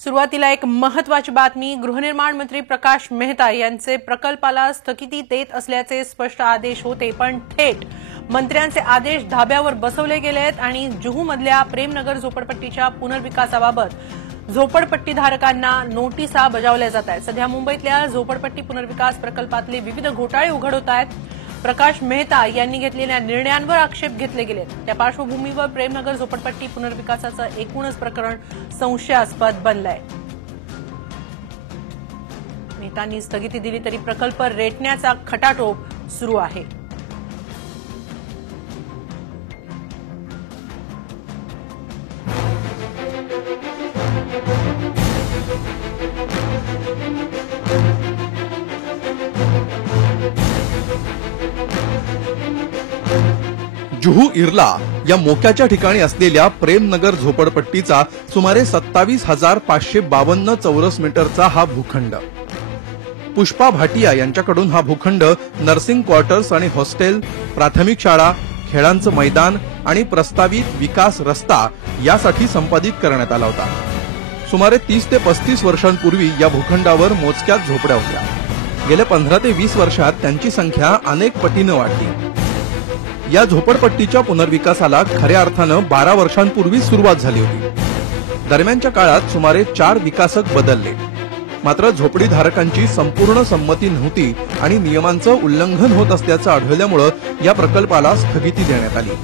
सुरुवातीला एक महत्त्वाची बातमी। गृहनिर्माण मंत्री प्रकाश मेहता यांचे प्रकल्पाला स्थगिती देत असल्याचे स्पष्ट आदेश होते, पण थेट मंत्र्यांचे आदेश धाब्यावर बसवले गेलेत आणि जुहूमधल्या प्रेमनगर झोपडपट्टीच्या पुनर्विकासाबाबत झोपडपट्टीधारकांना नोटिसा बजावल्या जात आहेत। सध्या मुंबईतल्या झोपडपट्टी पुनर्विकास प्रकल्पातले विविध घोटाळे उघड होत आहेत। प्रकाश मेहता यांनी घेतलेल्या निर्णयांवर आक्षेप घेतले गेलेत। त्या पार्श्वभूमीवर प्रेमनगर झोपडपट्टी पुनर्विकासाचं एकूणच प्रकरण संशयास्पद बनलंय। मेहतांनी स्थगिती दिली तरी प्रकल्प रेटण्याचा खटाटोप सुरू आहे। जुहू इर्ला या मोक्याच्या ठिकाणी असलेल्या प्रेमनगर झोपडपट्टीचा सुमारे 27,552 चौरस मीटरचा हा भूखंड। पुष्पा भाटिया यांच्याकडून हा भूखंड नर्सिंग क्वार्टर्स आणि हॉस्टेल, प्राथमिक शाळा, खेळांचं मैदान आणि प्रस्तावित विकास रस्ता यासाठी संपादित करण्यात आला होता। सुमारे 30 ते 35 वर्षांपूर्वी या भूखंडावर मोजक्याच झोपड्या होत्या। गेल्या 15 ते 20 वर्षात त्यांची संख्या अनेक पटीने वाढली। या झोपडपट्टीच्या पुनर्विकासाला खऱ्या अर्थानं 12 वर्षांपूर्वी सुरुवात झाली होती। दरम्यानच्या काळात सुमारे 4 विकासक बदलले, मात्र झोपडीधारकांची संपूर्ण संमती नव्हती आणि नियमांचं उल्लंघन होत असल्याचं आढळल्यामुळे या प्रकल्पाला स्थगिती देण्यात आली।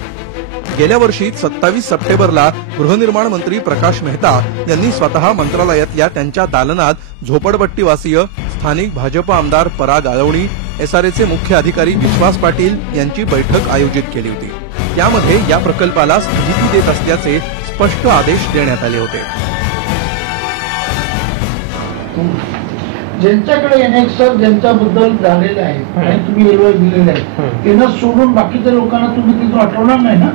गेल्या वर्षी 27 सप्टेंबरला गृहनिर्माण मंत्री प्रकाश मेहता यांनी स्वतः मंत्रालयातल्या त्यांच्या दालनात झोपडपट्टीवासीय, स्थानिक भाजप आमदार पराग आळवणी, एसआरएचे मुख्य अधिकारी विश्वास पाटील यांची बैठक आयोजित केली होती। त्यामध्ये या प्रकल्पाला स्थगिती देत असल्याचे स्पष्ट आदेश देण्यात आले होते। ज्यांच्याकडे एनेक्सर ज्यांच्याबद्दल झालेलं आहे आणि तुम्ही एलओआय दिलेलं आहे त्यांना सोडून बाकीच्या लोकांना तुम्ही तिथून हटवणार नाही ना?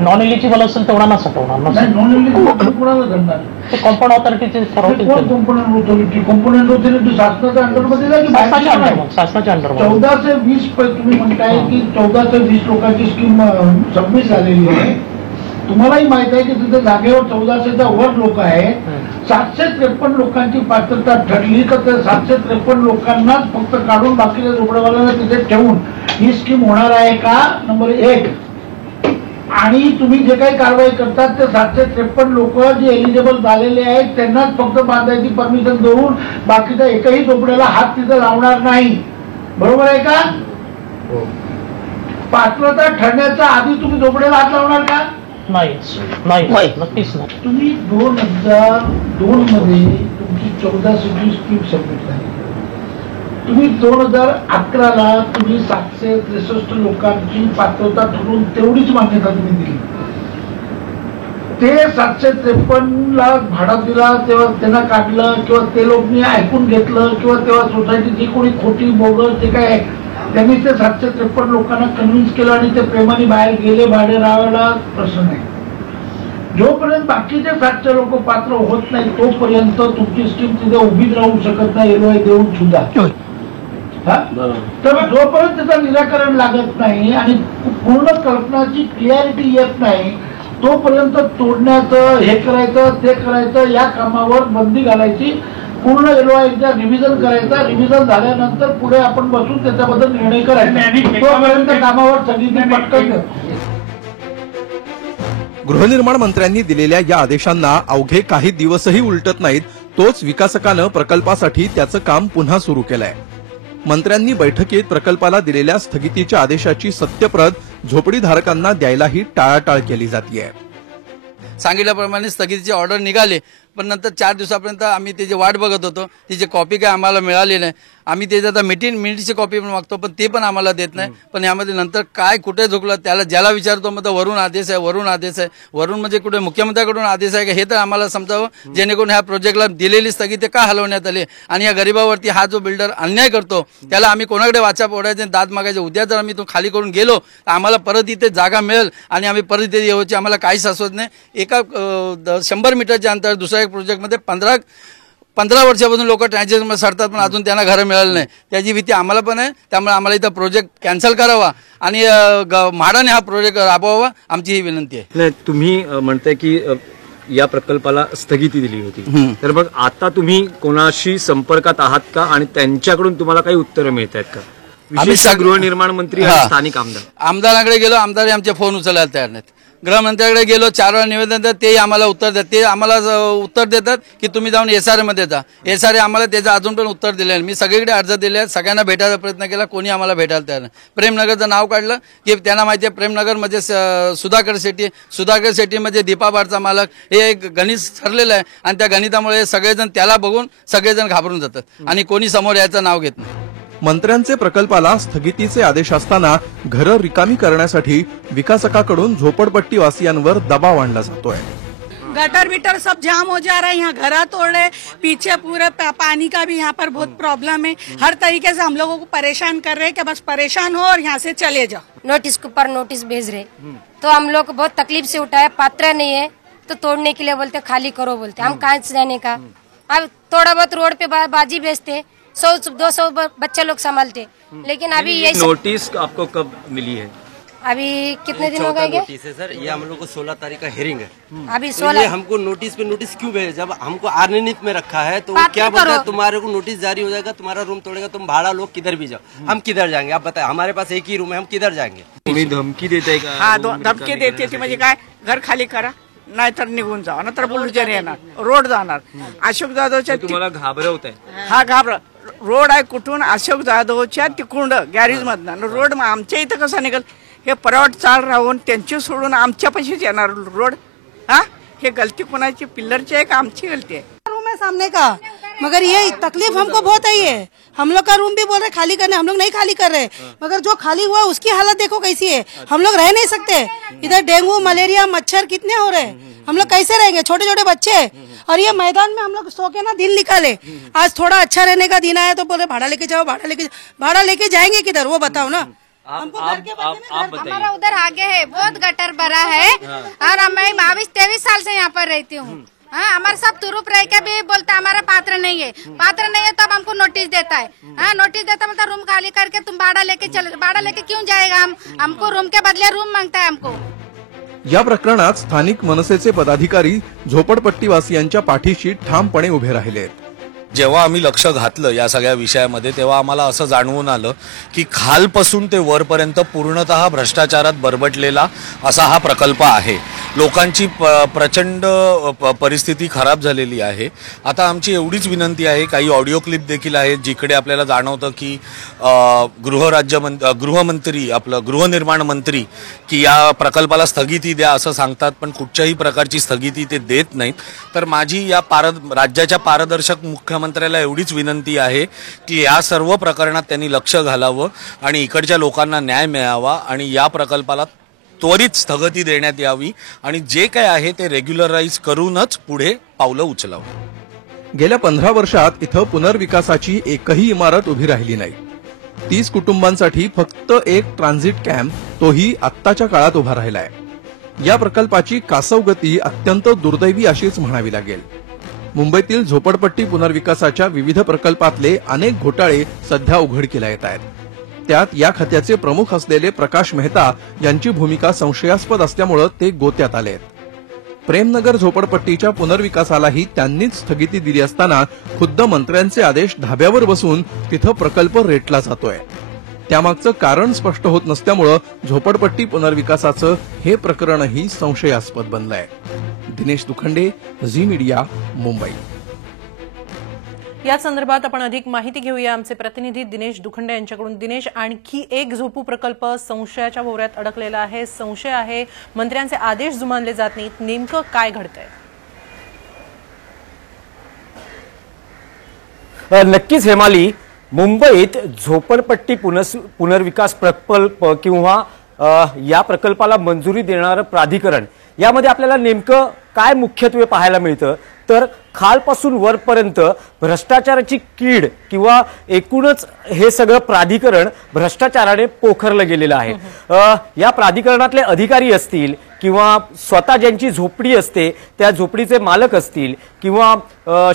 नॉन एलिजिबल असेल तेवढा ना हटवणार ना? नॉन एलिजिबल कोणाला करणार? ते कॉम्पाउंड ऑथॉरिटीचे कॉम्पोनंट ऑथॉरिटी शासनाच्या अंडरमध्ये जाईल, शासनाच्या अंडर 14 ते 20 तुम्ही म्हणताय की 14 ते 20 लोकांची स्कीम सबमिट झालेली आहे। तुम्हालाही माहित आहे की तिथे जागेवर 1400च्या वर लोक आहेत। 753 लोकांची पात्रता ठरली तर त्या 753 लोकांनाच फक्त काढून बाकीच्या झोपडवाल्यांना तिथे ठेवून ही स्कीम होणार आहे का? नंबर 1। आणि तुम्ही जे काही कारवाई करतात ते 753 लोक जे एलिजिबल झालेले आहेत त्यांनाच फक्त बांधायची परमिशन देऊन बाकीच्या एकही झोपड्याला हात तिथे लावणार नाही, बरोबर आहे का? पात्रता ठरण्याच्या आधी तुम्ही झोपड्याला हात लावणार का? नाही, नक्कीच नाही। तुम्ही 2002 मध्ये तुमची 1400ची स्कीम सबमिट झाली। तुम्ही 2011ला तुम्ही 763 लोकांची पात्रता ठरवून तेवढीच मान्यता तुम्ही दिली। ते 753ला भाडा दिला तेव्हा त्यांना काढलं किंवा ते लोकांनी ऐकून घेतलं किंवा तेव्हा सोसायटीची कोणी खोटी बोगस जे काय त्यांनी ते 753 लोकांना कन्व्हिन्स केलं आणि ते प्रेमाने बाहेर गेले भाडे राहायला, प्रश्न नाही। जोपर्यंत बाकीचे 700 लोक पात्र होत नाही तोपर्यंत तुमची स्कीम तिथे उभीच राहू शकत नाही एलओआय देऊन सुद्धा। तर जोपर्यंत त्याचं निराकरण लागत नाही आणि पूर्ण कल्पनाची क्लिअरिटी येत नाही तोपर्यंत तोडण्याचं, हे करायचं, ते करायचं या कामावर बंदी घालायची। पूर्ण एलओआयचा रिव्हिजन करायचा, रिव्हिजन झाल्यानंतर पुढे आपण बसून त्याच्याबद्दल निर्णय करायचा। तोपर्यंत कामावर सगळी पटकन। गृहनिर्माण मंत्र्यांनी दिलेल्या या आदेशांना अवघे काही दिवसही उलटत नाहीत, तोच विकासकानं प्रकल्पासाठी त्याचं काम पुन्हा सुरू केलंय। मंत्र्यांनी बैठकीत प्रकल्पाला दिलेल्या स्थगितीच्या आदेशाची सत्यप्रत झोपडीधारकांना द्यायलाही टाळाटाळ केली जातेय। सांगितल्याप्रमाणे स्थगितीची ऑर्डर निघाली, पण नंतर 4 दिवसापर्यंत आम्ही त्याची वाट बघत होतो। तिची कॉपी काय आम्हाला मिळाली नाही। आम्ही त्याची आता मिनिटची कॉपी पण मागतो, पण ते पण आम्हाला देत नाही। पण यामध्ये नंतर काय कुठे झुकलं त्याला ज्याला विचारतो मग वरून आदेश आहे, वरून आदेश आहे, वरून म्हणजे कुठे मुख्यमंत्र्यांकडून आदेश आहे का हे तर आम्हाला समजावं, जेणेकरून ह्या प्रोजेक्टला दिलेली स्थगिती का हलवण्यात आली आणि या गरीबावरती हा जो बिल्डर अन्याय करतो त्याला आम्ही कोणाकडे वाचा फोडायचे, दाद मागायचे। उद्या जर आम्ही तो खाली करून गेलो तर आम्हाला परत इथे जागा मिळेल आणि आम्ही परत इथे येऊची आम्हाला काहीच शाश्वत नाही। एका 100 मीटरच्या अंतर दुसऱ्या एक प्रोजेक्टमध्ये 15 वर्षापासून लोक ट्रान्झॅक्शन सरतात पण अजून त्यांना घरं मिळालं नाही। त्याची भीती आम्हाला पण आहे, त्यामुळे आम्हाला इथं प्रोजेक्ट कॅन्सल करावा आणि म्हाडाने हा प्रोजेक्ट राबवावा, आमची ही विनंती आहे। तुम्ही म्हणताय की या प्रकल्पाला स्थगिती दिली होती, तर मग आता तुम्ही कोणाशी संपर्कात आहात का आणि त्यांच्याकडून तुम्हाला काही उत्तरं मिळत आहेत का? विशेषतः गृहनिर्माण मंत्री आणि स्थानिक आमदारांकडे गेलो, आमदार आमचे फोन उचलायला तयार नाहीत. गृहमंत्र्याकडे गेलो, 4 वेळा निवेदन देतात, ते आम्हाला उत्तर देतात. ते आम्हाला उत्तर देतात की तुम्ही जाऊन SRA मध्ये जा. SRA आम्हाला त्याचं अजून पण उत्तर दिलं नाही. मी सगळीकडे अर्ज दिले आहेत, सगळ्यांना भेटायचा प्रयत्न केला, कोणी आम्हाला भेटायला तयार नाही. प्रेमनगरचं नाव काढलं की त्यांना माहिती आहे प्रेमनगरमध्ये सुधाकर शेट्टीमध्ये दीपा बारचा मालक हे एक गणित ठरलेलं आहे आणि त्या गणितामुळे सगळेजण त्याला बघून सगळेजण घाबरून जातात आणि कोणी समोर यायचं नाव घेत नाही. मंत्र्यांचे प्रकल्पाला स्थगितीचे आदेश असताना घरं रिकामी करण्यासाठी विकासकाकडून झोपडपट्टी वासियांवर दबाव आणला जातोय. गटर विटर सब जाम हो जा रहा है, यहाँ घरा तोड़ रहे, पीछे पूरे पानी का भी यहाँ पर बहुत प्रॉब्लम है. हर तरीके से हम लोगों को परेशान कर रहे हैं कि बस परेशान हो और यहाँ से चले जाओ. नोटिस के ऊपर नोटिस भेज रहे, तो हम लोग को बहुत तकलीफ से उठाया. पात्र नहीं है तो तोड़ने के लिए बोलते, खाली करो बोलते. हम कहाँ से जाने का? अब थोड़ा बहुत रोड पे बाजी बेचते, 100-200 बच्चे लोग संभालते. लेकिन अभी ये नोटिस आपको कब मिली है? अभी कितने दिन हो गए? नोटिस है सर, ये हम लोग को 16 तारीख का हेयरिंग है. अभी तो 16 ये हमको नोटिस पे नोटिस क्यों भेजे? जब हमको आर्नित में रखा है तो वो क्या बोलते हैं, तुम्हारे को नोटिस जारी हो जाएगा, तुम्हारा रूम तोड़ेगा, तुम भाड़ा लोग किधर भी जाओ. हम किधर जाएंगे आप बताए? हमारे पास एक ही रूम है, हम किधर जाएंगे? तुम्ही धमकी देताय का? हाँ, धमकी देते ती म्हणजे काय, घर खाली करा नाहीतर निघून जा, नाहीतर बुलडोजर येणार, रोड जाणार. अशोक जाधवच्या तुम्हाला घाबरवत आहे? हा घाबर रोड आहे कुठून? अशोक जाधवच्या तिकुंड गॅरेज मधनं रोड. मग आमच्या इथं कसा निघल? हे परवट चाल राहून त्यांची सोडून आमच्या पैसेच येणार रोड. हा, हे गलती कोणाची? पिल्लरची आहे का आमची गलती आहे? रूम है सामने का, मगर ये तकलीफ हमको बहुत आई है. हम लोग का रूम भी बोल रहे खाली करने, हम लोग नहीं खाली कर रहे, मगर जो खाली हुआ उसकी हालत देखो कैसी है. हम लोग रह नहीं सकते इधर. डेंगू मलेरिया मच्छर कितने हो रहे, हम लोग कैसे रहेंगे? छोटे छोटे बच्चे. और ये मैदान में हम लोग सो के ना दिन निकाले. आज थोड़ा अच्छा रहने का दिन आया तो बोले भाड़ा लेके जाओ, भाड़ा लेके जाएंगे किधर वो बताओ ना. हमको घर के हमारा उधर आगे है, बहुत गटर भरा है. और मैं 22-23 साल से यहाँ पर रहती हूँ. हाँ, हमारे सब तुरुप रह के भी बोलता है हमारा पात्र नहीं है तब हमको नोटिस देता है. हाँ, नोटिस देता बोलता रूम खाली करके तुम भाड़ा लेके चले. भाड़ा लेके क्यों जाएगा? हमको रूम के बदले रूम मांगता है हमको. या प्रकरणात स्थानिक मनसेचे पदाधिकारी झोपडपट्टीवासियांच्या पाठीशी ठामपणे उभे राहिलेत. जेव्हा आम्ही लक्ष घातलं या सगळ्या विषयामध्ये तेव्हा आम्हाला असं जाणवून आलं की खालपासून ते वरपर्यंत पूर्णतः भ्रष्टाचारात बरबटलेला असा हा प्रकल्प आहे. लोकांची प्रचंड परिस्थिती खराब झालेली आहे. आता आमची एवढीच विनंती आहे, काही ऑडिओ क्लिप देखील आहेत जिकडे आपल्याला जाणवतं की गृहमंत्री आपलं गृहनिर्माण मंत्री की या प्रकल्पाला स्थगिती द्या असं सांगतात, पण कुठच्याही प्रकारची स्थगिती ते देत नाहीत. तर माझी या राज्याच्या पारदर्शक मुख्यमंत्र्याला एवढीच विनंती आहे की या सर्व प्रकरणात त्यांनी लक्ष घालावं आणि इकडच्या लोकांना न्याय मिळावा आणि या प्रकल्पाला त्वरित स्थगिती देण्यात यावी आणि जे काय आहे ते रेग्युलराइज करूनच पुढे पावलं उचलावं. गेल्या 15 वर्षात इथं पुनर्विकासाची एकही इमारत उभी राहिली नाही. 30 कुटुंबांसाठी फक्त एक ट्रान्झिट कॅम्प, तोही आत्ताच्या काळात उभा राहिलाय. या प्रकल्पाची कासवगती अत्यंत दुर्दैवी अशीच म्हणावी लागेल. मुंबईतील झोपडपट्टी पुनर्विकासाच्या विविध प्रकल्पातले अनेक घोटाळे सध्या उघडकीला येत आहेत. त्यात या खात्याचे प्रमुख असलेले प्रकाश मेहता यांची भूमिका संशयास्पद असल्यामुळे ते गोत्यात आलेत. प्रेमनगर झोपडपट्टीच्या पुनर्विकासालाही त्यांनीच स्थगिती दिली असताना खुद्द मंत्र्यांचे आदेश धाब्यावर बसून तिथं प्रकल्प रेटला जातोय. त्यामागचं कारण स्पष्ट होत नसल्यामुळे झोपडपट्टी पुनर्विकासाचं हे प्रकरणही संशयास्पद बनलंय. दिनेश दुखंडे, झी मीडिया, मुंबई. या संदर्भात आपण अधिक माहिती घेऊया आमचे प्रतिनिधी दिनेश दुखंडे यांच्याकडून. दिनेश, आणखी एक झोपू प्रकल्प संशयाच्या भोवऱ्यात अडकलेला आहे. संशय आहे मंत्र्यांचे आदेश जुमानले जात नाहीत. नेमकं काय घडतंय? नक्कीच हेमाली, मुंबईत झोपडपट्टी पुनर्विकास प्रकल्प किंवा या प्रकल्पाला मंजुरी देणारं प्राधिकरण यामध्ये आपल्याला नेमकं काय मुख्यत्वे पाहायला मिळतं तर खालपासून वरपर्यंत भ्रष्टाचाराची कीड किंवा एकूणच हे सगळं प्राधिकरण भ्रष्टाचाराने पोखरलं गेलेलं आहे. या प्राधिकरणातले अधिकारी असतील किंवा स्वतः ज्यांची झोपडी असते त्या झोपडीचे मालक असतील किंवा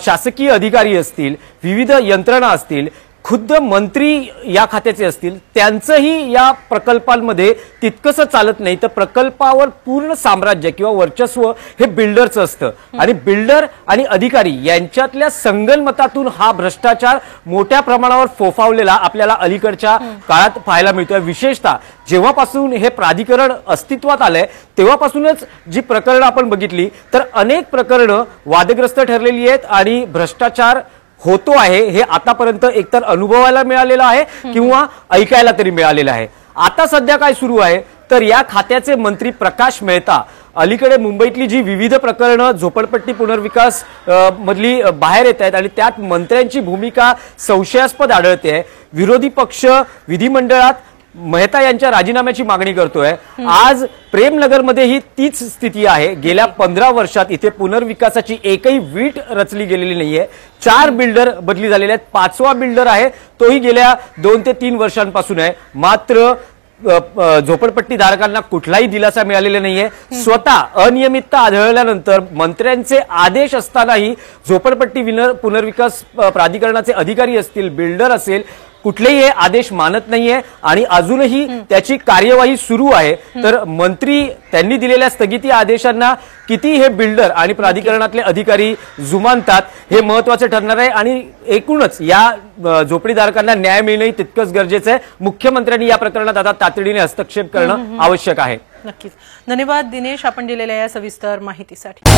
शासकीय अधिकारी असतील, विविध यंत्रणा असतील, खुद्द मंत्री या खात्याचे असतील त्यांचंही या प्रकल्पांमध्ये तितकंसं चालत नाही, तर प्रकल्पावर पूर्ण साम्राज्य किंवा वर्चस्व हे बिल्डरचं असतं आणि बिल्डर आणि अधिकारी यांच्यातल्या संगनमतातून हा भ्रष्टाचार मोठ्या प्रमाणावर फोफावलेला आपल्याला अलीकडच्या काळात पाहायला मिळतोय। विशेषतः जेव्हापासून हे प्राधिकरण अस्तित्वात आलंय तेव्हापासूनच जी प्रकरणं आपण बघितली तर अनेक प्रकरणं वादग्रस्त ठरलेली आहेत आणि भ्रष्टाचार होतो आहे हे आतापर्यंत एकतर अनुभवायला मिळालेलं आहे किंवा ऐकायला तरी मिळालेलं आहे। आता सध्या काय सुरू आहे तर या खात्याचे मंत्री प्रकाश मेहता अलीकडे मुंबईतली जी विविध प्रकरणं झोपडपट्टी पुनर्विकास मधली बाहेर येत आहेत आणि त्यात मंत्र्यांची भूमिका संशयास्पद आढळते। विरोधी पक्ष विधिमंडळात मेहता यांच्या राजीनाम्याची मागणी करतोय। आज प्रेमनगरमध्ये ही तीच स्थिती आहे। गेल्या 15 वर्षात इथे पुनर्विकासाची एकही वीट रचली गेलेली नाहीये। 4 बिल्डर बदली झालेले आहेत, 5वा बिल्डर आहे तोही गेल्या 2 ते 3 वर्षांपासून आहे। मात्र झोपडपट्टी धारकांना कुठलाही दिलासा मिळालेला नाहीये। स्वतः अनियमितता आढळल्यानंतर मंत्र्यांचे आदेश असतानाही झोपडपट्टी पुनर्विकास प्राधिकरणाचे अधिकारी असतील, बिल्डर असेल, कुठलेही हे आदेश मानत नाहीये आणि अजूनही त्याची कार्यवाही सुरू आहे। तर मंत्री त्यांनी दिलेल्या स्थगिती आदेशांना किती हे बिल्डर आणि प्राधिकरणातले अधिकारी जुमानतात हे महत्त्वाचे ठरणार आहे आणि एकूणच या झोपडीधारकांना न्याय मिळणं तितकंच गरजेचं आहे। मुख्यमंत्र्यांनी या प्रकरणात आता तातडीने हस्तक्षेप करणं आवश्यक आहे। नक्कीच धन्यवाद दिनेश, आपण दिलेल्या या सविस्तर माहितीसाठी।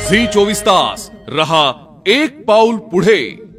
झी 24 तास रहा एक पाऊल पुढे।